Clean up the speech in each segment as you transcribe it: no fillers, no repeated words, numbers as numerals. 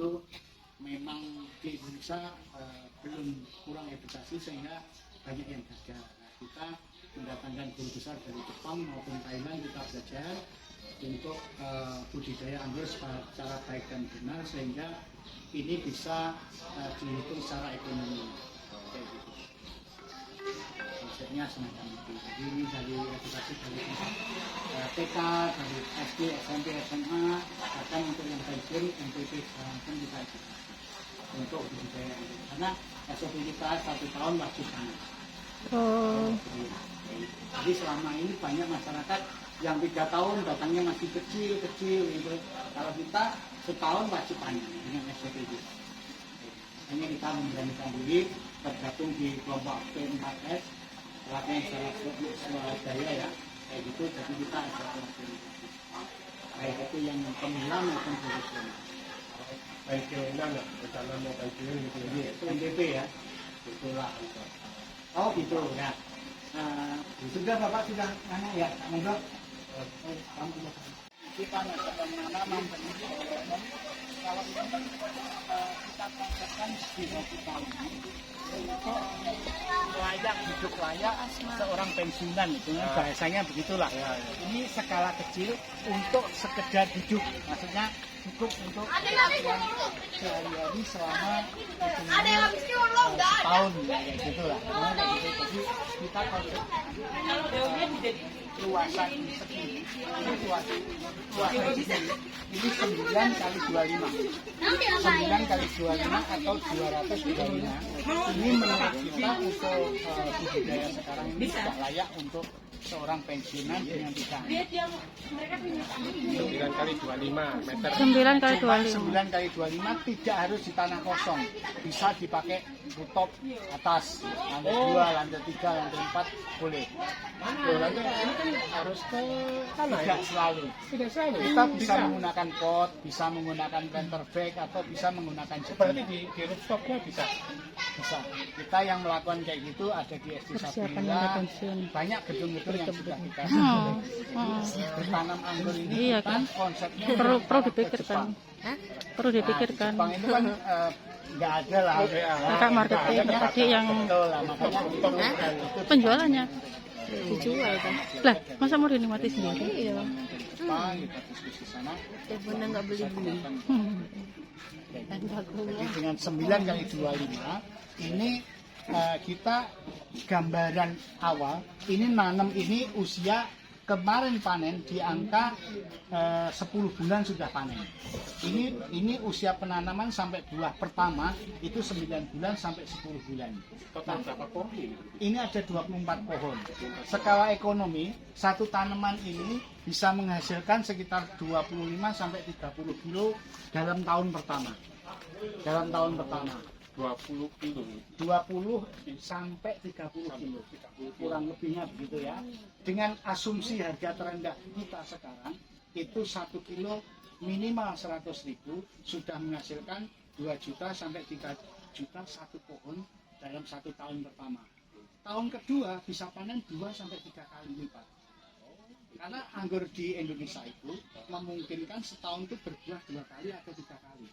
itu memang di Indonesia belum kurang edukasi sehingga banyak yang gagal. Nah, kita mendatangkan guru besar dari Jepang maupun Thailand, kita belajar untuk budidaya anggur secara baik dan benar sehingga ini bisa dihitung secara ekonomi. Kayak gitu. Konsepnya semacam itu. Jadi ini dari edukasi dari TK, dari SD, SMP, SMA, bahkan untuk yang pensiun, MPP sekarang pun kita edukasi untuk budidaya anggur. Karena SOP kita 1 tahun wajib tanam. Jadi selama ini banyak masyarakat yang 3 tahun datangnya masih kecil gitu. Kalau kita setahun wajib panen dengan SOP itu. Makanya kita memberanikan diri tergabung di kelompok P4S, pelatihan secara swadaya ya, kayak gitu. Jadi kita ada pelatihan baik itu yang pemula maupun profesional. Pensiunan nggak? Rencana mau pensiun gitu ya? Itu MPP ya, itulah. Oh gitu ya. Sudah Bapak sudah nanya ya, monggo. Kamu sudah. Kita menanam kalau kita konsepkan di kita untuk hidup layak seorang pensiunan itu bahasanya begitulah. Ini skala kecil untuk sekedar hidup, maksudnya cukup untuk sehari-hari selama setahun kayak gitulah. Jadi kita luasan segini, ini 9 kali 25, 9 kali 25 atau 225. Ini menurut kita untuk budidaya sekarang ini tidak layak untuk seorang pensiunan dengan tidak. 9 kali 25 meter. 9 kali 25. 9 kali 25 tidak harus di tanah kosong, bisa dipakai rooftop atas, lantai 2, lantai 3, lantai 4 boleh. Lantai ini kan harus ke tanah ya? Tidak selalu. Tidak selalu. Kita bisa menggunakan pot, bisa menggunakan planter bag atau bisa menggunakan berarti di rooftopnya bisa. Bisa. Kita yang melakukan kayak gitu ada di SD Persiapan Sabila, pensiun. banyak gedung-gedung yang sudah kita bertanam anggur ini. Iya kita kan? konsepnya Perlu dipikirkan. Perlu dipikirkan. Jepang itu kan nggak ada lah. Kakak marketing tadi yang Betul lah, makanya itu penjualannya. Dijual kan? Lah, masa mau dinikmati sendiri? Iya. Jepang, kita diskusi sana. Teleponnya nggak beli-beli. Jadi dengan 9 kali 25 ini kita gambaran awal ini nanam ini usia kemarin panen di angka 10 bulan sudah panen. Ini usia penanaman sampai buah pertama itu 9 bulan sampai 10 bulan. Total berapa pohon? Ini ada 24 pohon. Skala ekonomi, satu tanaman ini bisa menghasilkan sekitar 25 sampai 30 kilo dalam tahun pertama. Dalam tahun pertama. 20 kilo. 20 sampai 30 kilo. Kurang lebihnya begitu ya. Dengan asumsi harga terendah kita sekarang, itu 1 kilo minimal 100.000 sudah menghasilkan 2 juta sampai 3 juta satu pohon dalam 1 tahun pertama. Tahun kedua bisa panen 2 sampai 3 kali lipat. Karena anggur di Indonesia itu memungkinkan setahun itu berbuah 2 kali atau 3 kali.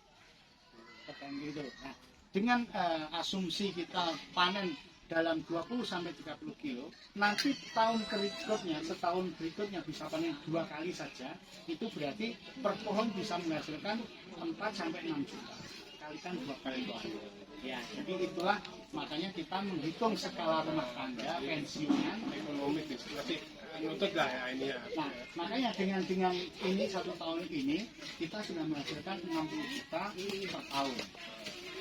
Gitu. Nah, dengan asumsi kita panen dalam 20 sampai 30 kilo, nanti tahun berikutnya, setahun berikutnya bisa panen 2 kali saja, itu berarti per pohon bisa menghasilkan 4 sampai 6 juta. Kalikan 2 kali doang. Ya, jadi itulah makanya kita menghitung skala rumah tangga, pensiunan, Ekonomi masih nutut lah ya ini ya. Nah, makanya dengan ini 1 tahun ini kita sudah menghasilkan 60 juta per tahun.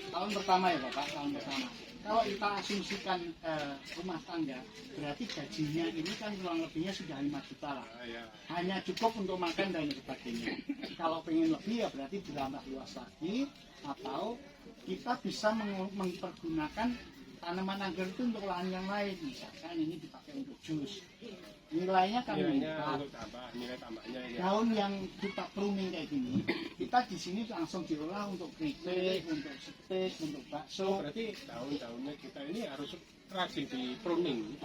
Tahun pertama ya Bapak, tahun pertama. Kalau kita asumsikan rumah tangga, berarti gajinya ini kan kurang lebihnya sudah 5 juta lah. Hanya cukup untuk makan dan sebagainya. Kalau pengen lebih ya berarti ditambah luas lagi, atau kita bisa mempergunakan tanaman anggur itu untuk lahan yang lain. Misalkan ini dipakai untuk jus. Nilainya kan untuk tambah, nilai tambahnya ini. daun yang kita pruning kayak gini, kita di sini langsung diolah untuk keripik, untuk steak, untuk bakso. Berarti daun-daunnya kita ini harus rajin di pruning.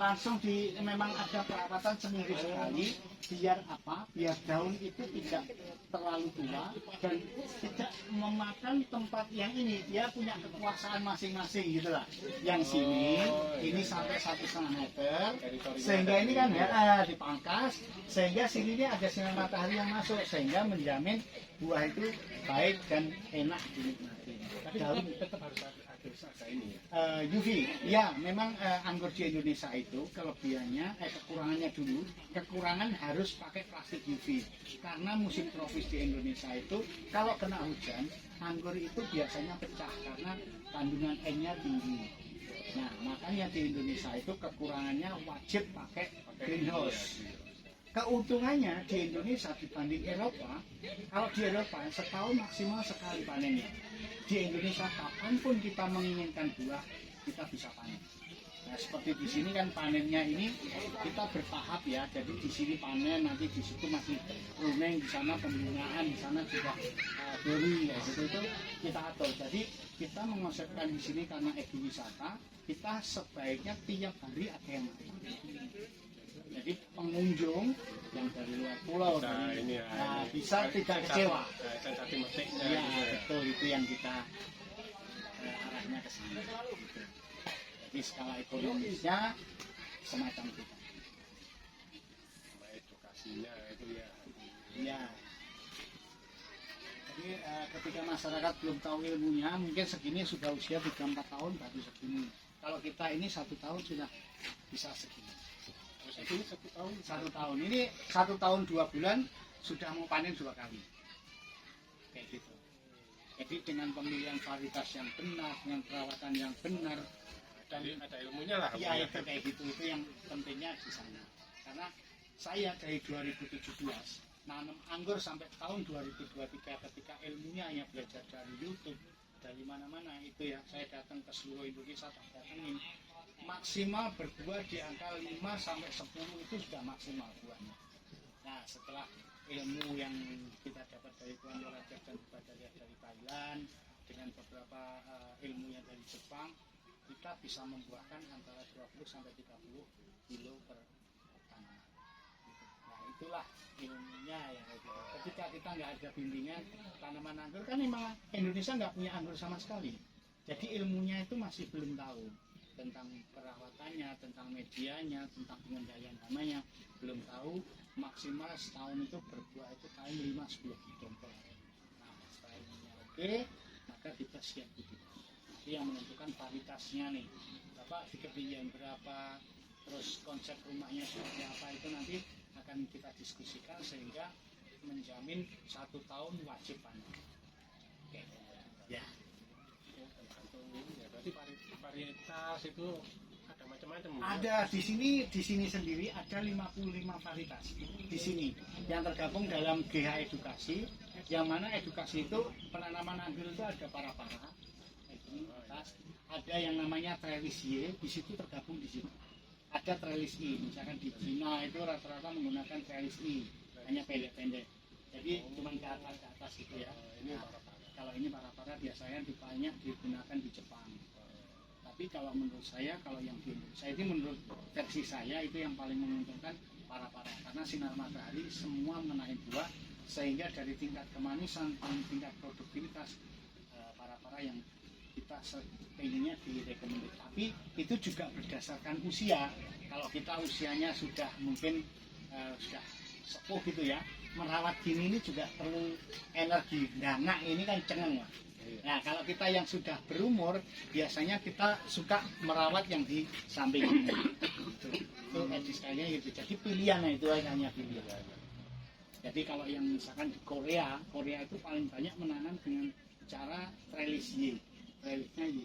Langsung memang ada perawatan seminggu sekali biar apa? Biar daun itu tidak terlalu tua dan tidak memakan tempat yang ini. Dia punya kekuasaan masing-masing gitu lah. Yang sini ini sampai 1,5 meter, sehingga ini kan dipangkas, sehingga sini ini ada sinar matahari yang masuk sehingga menjamin buah itu baik dan enak dinikmati. Tapi tetap harus ada ini ya. UV, ya memang anggur di Indonesia itu kelebihannya, kekurangannya dulu, kekurangan harus pakai plastik UV karena musim tropis di Indonesia itu kalau kena hujan anggur itu biasanya pecah karena kandungan N-nya tinggi. Nah makanya di Indonesia itu kekurangannya wajib pakai greenhouse. Keuntungannya di Indonesia dibanding Eropa, kalau di Eropa setahun maksimal sekali panennya. Di Indonesia kapanpun kita menginginkan buah, kita bisa panen. Nah seperti di sini kan panennya ini kita bertahap ya. Jadi di sini panen, nanti di situ masih pruning, di sana pembungaan, di sana juga beri, ya gitu itu kita atur. Jadi kita mengonsepkan di sini karena ekowisata, kita sebaiknya tiap hari ada yang makan. Jadi pengunjung yang dari luar pulau bisa tidak kecewa. Ya betul, itu yang kita arahnya ke sana. Gitu. Jadi skala ekonomisnya semacam itu. Edukasinya itu ya. Iya. Jadi ketika masyarakat belum tahu ilmunya, mungkin segini sudah usia 3-4 tahun baru segini. Kalau kita ini 1 tahun sudah bisa segini. Ini 1 tahun. 1 tahun. Ini 1 tahun 2 bulan sudah mau panen 2 kali. Kayak gitu. Jadi dengan pemilihan varietas yang benar, dengan perawatan yang benar, dan ada ilmunya lah. Iya itu kayak gitu. Itu yang pentingnya di sana. Karena saya dari 2017 nanam anggur sampai tahun 2023 ketika ilmunya hanya belajar dari YouTube, dari mana-mana itu ya. Saya datang ke seluruh Indonesia, datangin maksimal berbuah di angka 5 sampai 10 itu sudah maksimal buahnya. Nah setelah ilmu yang kita dapat dari Tuan Raja dan Badariah dari Thailand dengan beberapa ilmunya dari Jepang, kita bisa membuahkan antara 20 sampai 30 kilo per tanaman. Nah itulah ilmunya ya. Ketika kita nggak ada bimbingan tanaman anggur kan memang Indonesia nggak punya anggur sama sekali. Jadi ilmunya itu masih belum tahu tentang perawatannya, tentang medianya, tentang pengendalian hamanya, belum tahu. Maksimal setahun itu berbuah itu paling 5-10 tompel. Nah setelah ilmunya oke, maka kita siap budidaya. Jadi yang menentukan varietasnya nih, Bapak di ketinggian berapa, terus konsep rumahnya seperti apa itu nanti akan kita diskusikan sehingga menjamin 1 tahun wajib panen. Oke, ya. Berarti varietas itu ada macam-macam. Ada di sini sendiri ada 55 varietas di sini yang tergabung dalam GH Edukasi, yang mana edukasi itu penanaman anggur itu ada para-para, ada yang namanya trellis Y, di situ tergabung di situ. Ada trellis I, misalkan di Cina itu rata-rata menggunakan trellis I, hanya pendek-pendek. Jadi cuma ke atas gitu ya. Nah, kalau ini para-para biasanya banyak digunakan di Jepang. Tapi kalau menurut saya, kalau yang di Indonesia ini menurut versi saya itu yang paling menguntungkan para-para. Karena sinar matahari semua menaik buah, sehingga dari tingkat kemanisan dan tingkat produktivitas para-para yang kita pengennya direkomendasi. Tapi itu juga berdasarkan usia. Kalau kita usianya sudah mungkin sudah sepuh gitu ya, merawat gini ini juga perlu energi. Nah ini kan cengeng ya. Nah kalau kita yang sudah berumur biasanya kita suka merawat yang di samping ini. Itu edukasinya gitu. Jadi pilihannya itu hanya pilihan. Jadi kalau yang misalkan di Korea itu paling banyak menanam dengan cara trellis Y, trellisnya Y.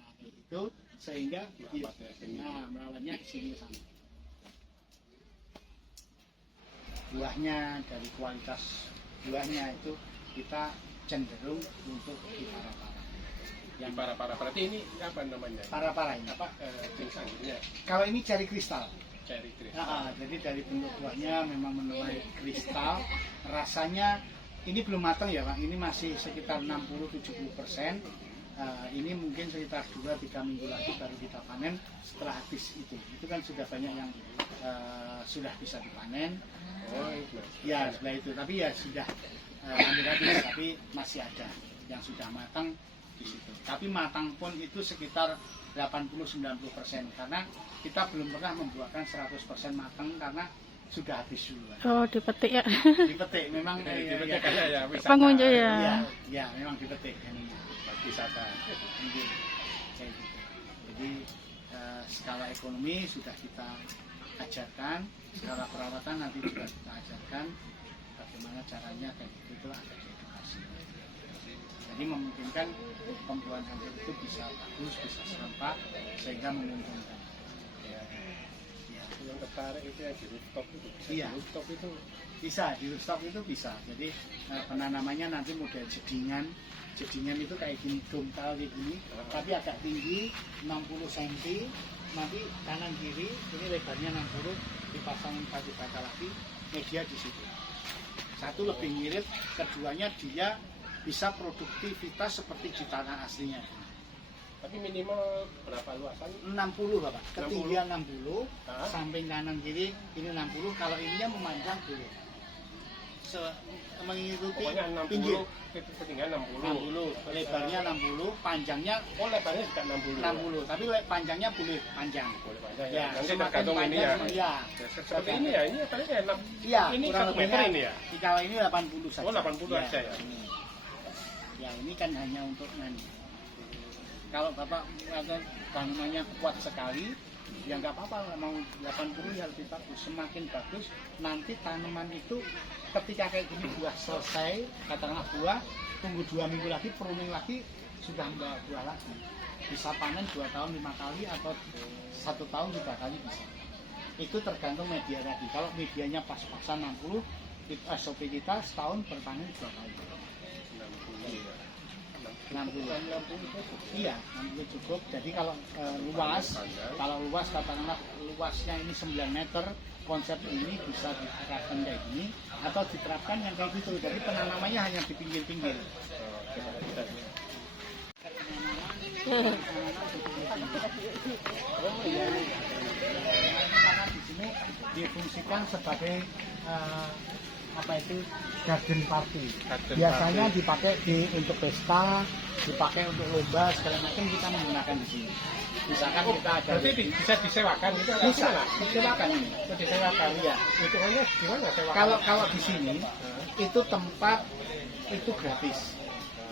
Nah itu sehingga merawatnya di sini sama. Buahnya dari kualitas buahnya itu kita cenderung untuk di para-para. Yang para-para berarti ini apa namanya? Para-para ini. Apa jenis anggurnya? Kalau ini cherry kristal. Cherry kristal. Jadi dari bentuk buahnya memang menuai kristal. Rasanya ini belum matang ya Pak. Ini masih sekitar 60-70%. ini mungkin sekitar 2-3 minggu lagi baru kita panen setelah habis itu kan sudah banyak yang sudah bisa dipanen. Ya setelah itu, tapi ya sudah hampir habis, tapi masih ada yang sudah matang di situ. Tapi matang pun itu sekitar 80-90%, karena kita belum pernah membuahkan 100% matang karena sudah habis dulu. Oh, dipetik ya. Dipetik memang Dipetik kayak ya wisata. Pengunjung ya, ya. ya memang dipetik ini Wisata. Kayak gitu. Jadi skala ekonomi sudah kita ajarkan, skala perawatan nanti juga kita ajarkan bagaimana caranya kayak gitu, itu ada di edukasi. Jadi memungkinkan pembuahan anggrek itu bisa bagus, bisa serempak sehingga menguntungkan. Yang tertarik itu ya di rooftop itu. Iya. Di rooftop itu Bisa, di rooftop itu bisa. Jadi penanamannya nanti model jedingan. Jedingan itu kayak gini, dongkal kayak gini, tapi agak tinggi, 60 cm. Nanti kanan kiri, ini lebarnya 60, dipasangin batu bata lagi, media di situ. Satu lebih mirip, keduanya dia bisa produktivitas seperti di tanah aslinya. tapi minimal berapa luasan? 60 Bapak, ketinggian 60, Hah? samping kanan kiri ini 60, kalau ininya memanjang boleh. Mengikuti Pokoknya 60, pinggir. ketinggian 60. 60, lebarnya 60, panjangnya Oh, lebarnya juga 60. 60, tapi panjangnya boleh panjang. Boleh panjang ya. Ya, Nanti semakin tergantung ini ya. panjang, ya. Seperti ini ya, ini paling enak. Iya, Ini kurang 1 meter lebihnya, ini ya. Kalau ini 80 saja. Oh, 80 aja ya. Ini. Ya, ini kan hanya untuk kalau Bapak atau tanamannya kuat sekali, ya nggak apa-apa, mau 80 ya lebih bagus. Semakin bagus, nanti tanaman itu ketika kayak gini buah selesai, katakanlah buah, tunggu 2 minggu lagi, pruning lagi, sudah membawa buah lagi. Bisa panen 2 tahun 5 kali atau 1 tahun 3 kali bisa. Itu tergantung media tadi. Kalau medianya pas-pasan 60, SOP kita setahun berpanen 2 kali. 60. Iya, 60 cukup. Jadi kalau luas katakanlah luasnya ini 9 meter, konsep ini bisa diterapkan kayak gini atau diterapkan yang kayak gitu. Jadi penanamannya hanya di pinggir-pinggir. Oh iya. Karena di sini difungsikan sebagai apa itu garden party. Biasanya dipakai untuk pesta, dipakai untuk lomba segala macam, kita menggunakan di sini. Misalkan kita ada Berarti bisa disewakan gitu? bisa disewakan ini. Disewakan Iya. Hitungannya gimana sewakan? Kalau di sini itu tempat itu gratis.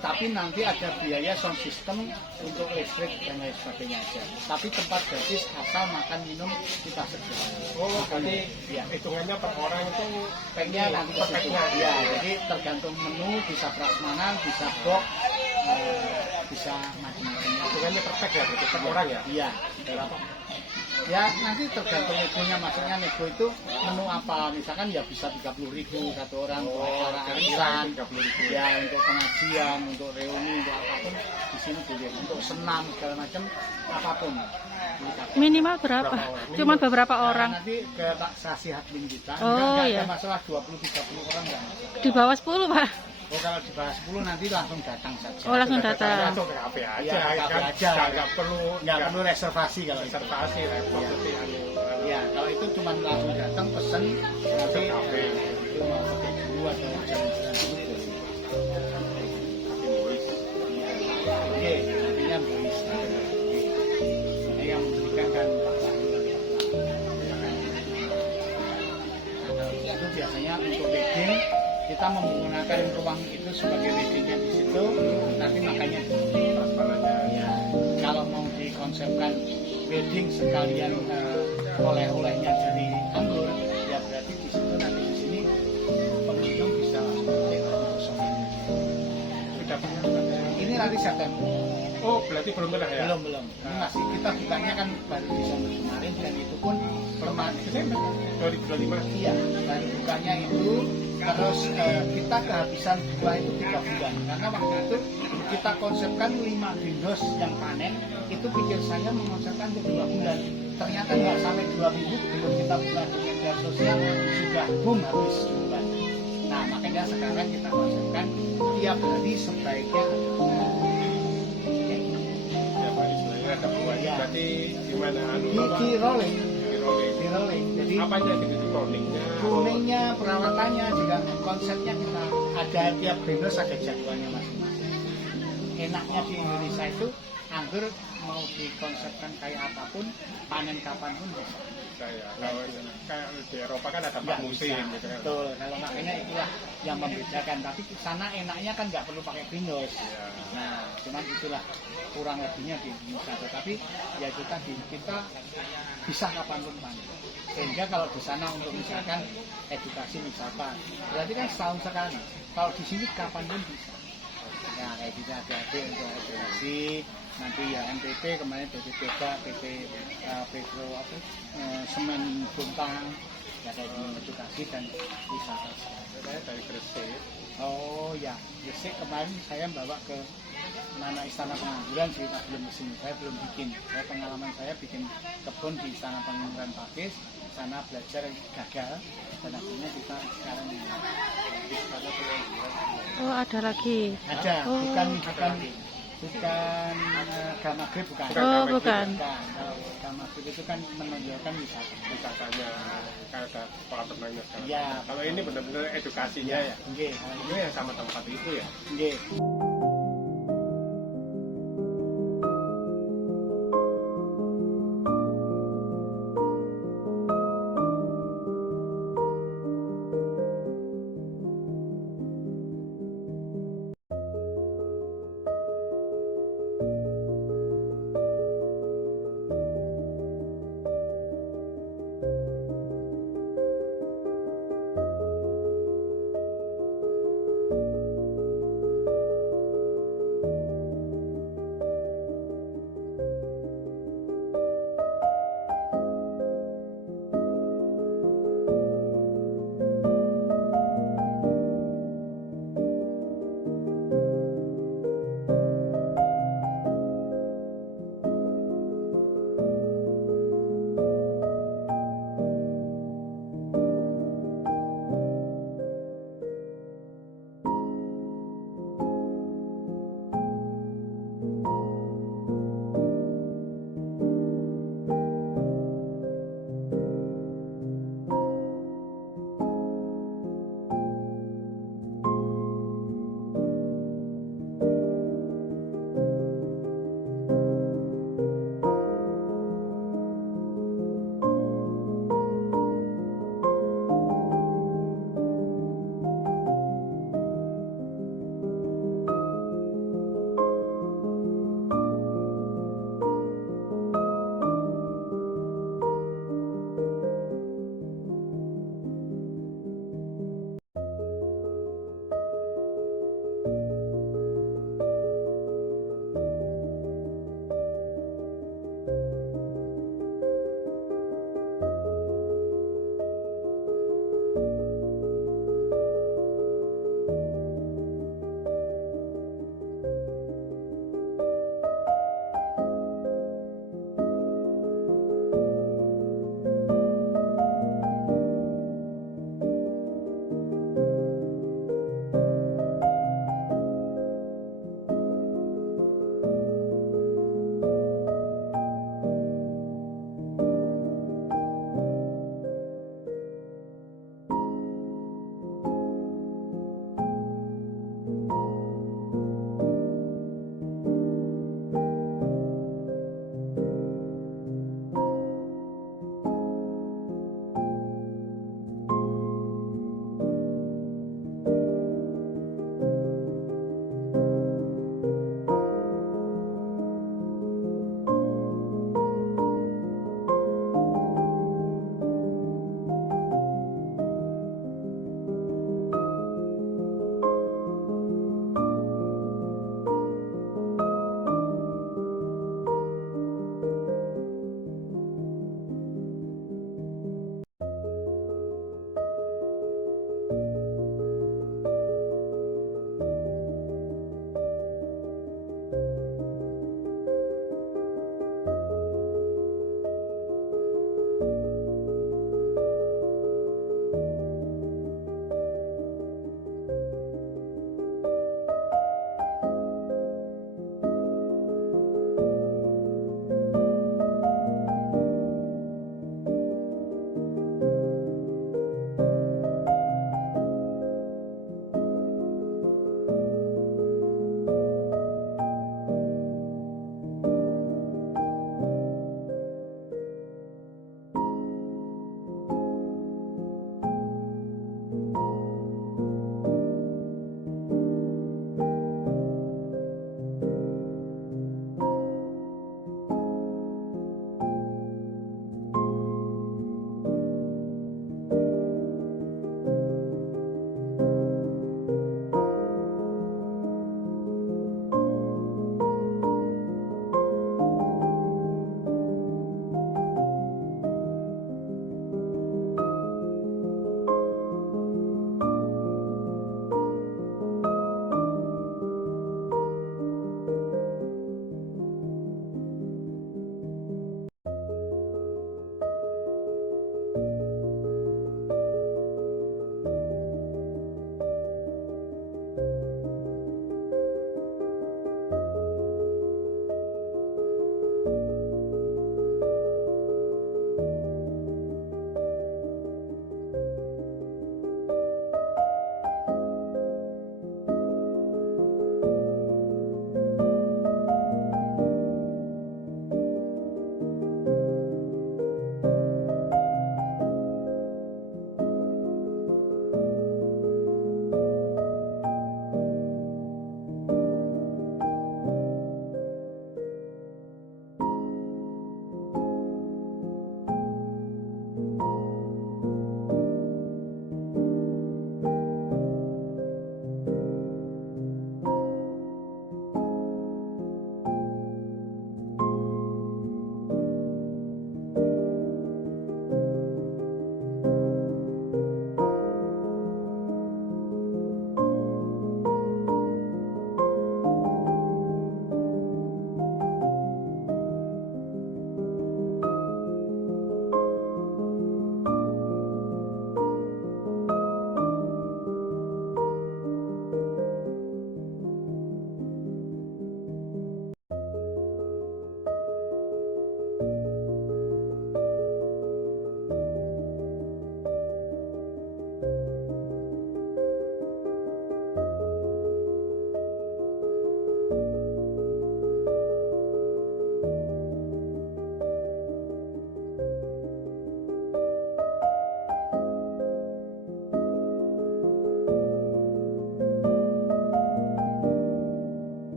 Tapi nanti ada biaya sound system untuk listrik dan lain sebagainya aja. Tapi tempat gratis asal makan minum kita sediakan. Oh, berarti ya hitungannya per orang itu speknya nanti ke situ. Ya, jadi tergantung menu, bisa prasmanan, bisa box, bisa macam-macam. hitungannya per pack ya, berarti per orang ya? Iya, berapa? Ya nanti tergantung negonya, maksudnya nego itu menu apa, misalkan ya bisa 30.000 satu orang untuk acara arisan, 30.000. ya untuk pengajian, untuk reuni, untuk apapun di sini boleh, untuk senam segala macam apapun. Minimal berapa? Cuma beberapa orang. Nanti ke Pak Sasi Hadmin kita, Oh, enggak iya. ada masalah 20-30 orang enggak masalah. Di bawah 10, Pak. Oh kalau di bawah 10 nanti langsung datang saja. Oh, langsung datang. Langsung ke kafe aja, Iya, ke kafe aja. Nggak perlu Nggak perlu reservasi kalau itu. reservasi, repot Iya. nanti Ya, kalau itu cuma langsung datang pesen nanti kafe. itu mau pakai dulu atau jalan-jalan dulu ke sini. Oke, artinya boys. Ini yang memberikan kan Pak Wahyu. Itu biasanya untuk wedding kita menggunakan ruang itu sebagai weddingnya di situ. Nanti makanya ya, kalau mau dikonsepkan wedding sekalian oleh-olehnya dari anggur, ya berarti di situ nanti di sini pengunjung bisa Sudah pernah. ini nanti September. Oh, berarti belum pernah ya? Belum. Ini masih kita bukanya kan baru Desember kemarin dan itu pun Desember 2025. Iya, baru bukanya itu terus kita kehabisan buah itu 3 bulan karena waktu itu kita konsepkan 5 gindos yang panen itu pikir saya mengonsepkan untuk 2 bulan ternyata nggak sampai 2 minggu belum kita buka di media sosial sudah boom habis bulan. Nah makanya sekarang kita konsepkan tiap hari sebaiknya ada. gimana? Di rolling, Di rolling. di rolling. Jadi Apa aja gitu rollingnya? rollingnya, perawatannya juga konsepnya kita ada tiap branders ada jadwalnya masing-masing. Enaknya di Indonesia itu anggur mau dikonsepkan kayak apapun, panen kapan pun bisa. Saya kalau kayak di Eropa kan ada 4 Nggak musim bisa. gitu kan. Betul, kalau makanya itulah yang membedakan. Tapi di sana enaknya kan nggak perlu pakai greenhouse. Iya. Nah, cuman itulah kurang lebihnya di Indonesia. Tapi ya kita bisa kapanpun panen. Sehingga kalau di sana untuk misalkan edukasi misalkan, berarti kan setahun sekali. Kalau di sini kapanpun bisa. Nah, kayak gitu adik-adik untuk edukasi. Nanti ya MPP kemarin PT Pega, PT Petro Semen Buntang, ya kayak gitu edukasi dan wisata. Saya dari Gresik. Oh ya, Gresik kemarin saya bawa ke Nana Istana Pengangguran sih, belum kesini. Saya belum bikin. Pengalaman saya bikin kebun di Istana Pengangguran Pakis, sana belajar gagal, dan akhirnya kita sekarang ini. Oh, ada lagi. Ada, Oh. bukan Gama Grip bukan. Oh, bukan. Kalau Gama Grip itu kan menonjolkan wisata. Wisatanya kayak ada sekolah permainan sekarang. Iya. Kalau ini benar-benar edukasinya ya. Nggih, Ini yang sama tempat itu ya. nggih.